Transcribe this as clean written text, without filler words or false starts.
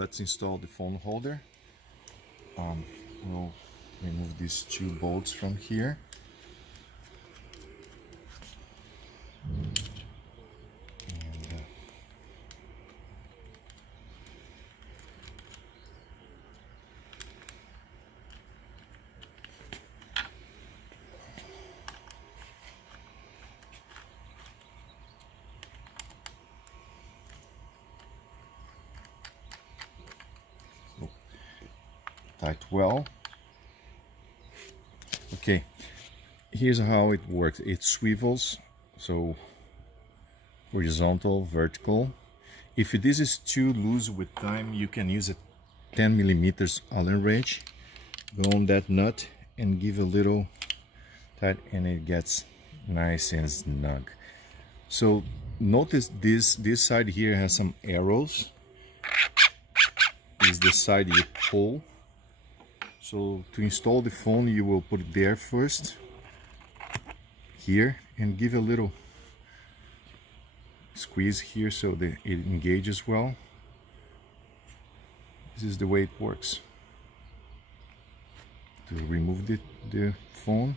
let's install the phone holder. We'll remove these two bolts from here. Tight well. Okay, here's how it works. It swivels, so horizontal, vertical. If this is too loose with time, you can use a 10 millimeters Allen wrench. Go on that nut and give a little tight, and it gets nice and snug. So notice this side here has some arrows. This is the side you pull. So to install the phone, you will put it there first, here, and give a little squeeze here so that it engages well. This is the way it works. To remove the phone,